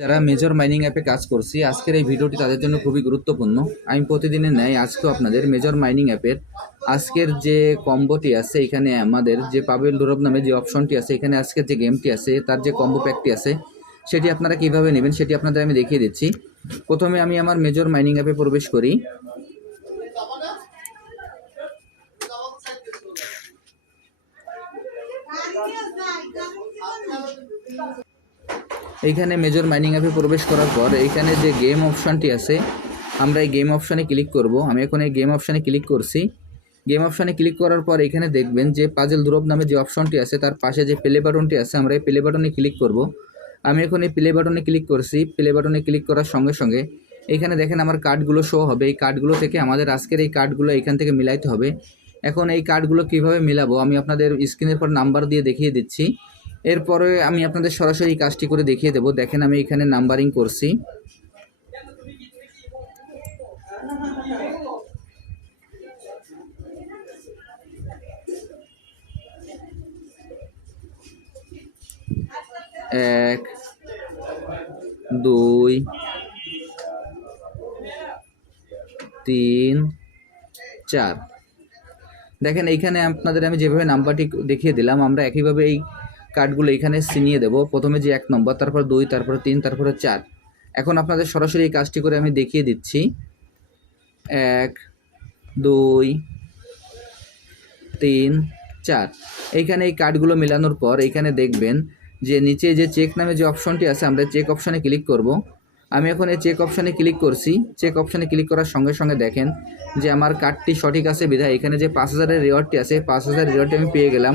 যারা major mining অ্যাপে কাজ করছি, আজকের এই ভিডিওটি তাদের জন্য খুবই গুরুত্বপূর্ণ। আমি প্রতিদিনের ন্যায় আজকেও আপনাদের মেজর মাইনিং অ্যাপের আজকের যে কম্বোটি আছে, এখানে আমাদের যে পাবেল ডোরব নামে যে অপশনটি আছে, এখানে আজকের যে গেমটি আছে, তার যে কম্বো প্যাকটি আছে, সেটি আপনারা কীভাবে নেবেন সেটি আপনাদের আমি দেখিয়ে দিচ্ছি। প্রথমে আমি আমার মেজর মাইনিং অ্যাপে প্রবেশ করি। এইখানে মেজর মাইনিং অ্যাপে প্রবেশ করার পর এইখানে যে গেম অপশানটি আছে, আমরা এই গেম অপশানে ক্লিক করব। আমি এখন এই গেম অপশানে ক্লিক করছি। গেম অপশানে ক্লিক করার পর এখানে দেখবেন যে পাজেল ধ্রুব নামে যে অপশনটি আছে, তার পাশে যে প্লে বাটনটি আছে, আমরা এই প্লে বাটনে ক্লিক করব। আমি এখন এই প্লে বাটনে ক্লিক করছি। প্লে বাটনে ক্লিক করার সঙ্গে সঙ্গে এখানে দেখেন আমার কার্ডগুলো শো হবে। এই কার্ডগুলো থেকে আমাদের আজকের এই কার্ডগুলো এখান থেকে মিলাইতে হবে। এখন এই কার্ডগুলো কীভাবে মিলাবো, আমি আপনাদের স্ক্রিনের পর নাম্বার দিয়ে দেখিয়ে দিচ্ছি। এরপরে আমি আপনাদের সরাসরি কাজটি করে দেখিয়ে দেবো। দেখেন আমি এখানে নাম্বারিং করছি। এক, দুই, তিন, চার। দেখেন এইখানে আপনাদের আমি যেভাবে নাম্বারটি দেখিয়ে দিলাম, আমরা একইভাবে এই কার্ডগুলো এখানে চিনিয়ে দেবো। প্রথমে যে এক নম্বর, তারপর দুই, তারপর তিন, তারপরে চার। এখন আপনাদের সরাসরি এই কাজটি করে আমি দেখিয়ে দিচ্ছি। এক, দুই, তিন, চার। এইখানে এই কার্ডগুলো মেলানোর পর এইখানে দেখবেন যে নিচে যে চেক নামে যে অপশনটি আছে, আমরা চেক অপশনে ক্লিক করব। আমি এখন এই চেক অপশনে ক্লিক করছি। চেক অপশনে ক্লিক করার সঙ্গে সঙ্গে দেখেন যে আমার কার্ডটি সঠিক আছে বিধায়। এখানে যে পাঁচ হাজারের রেওয়ার্ডটি আছে, পাঁচ হাজার রেওয়ার্ডটি আমি পেয়ে গেলাম।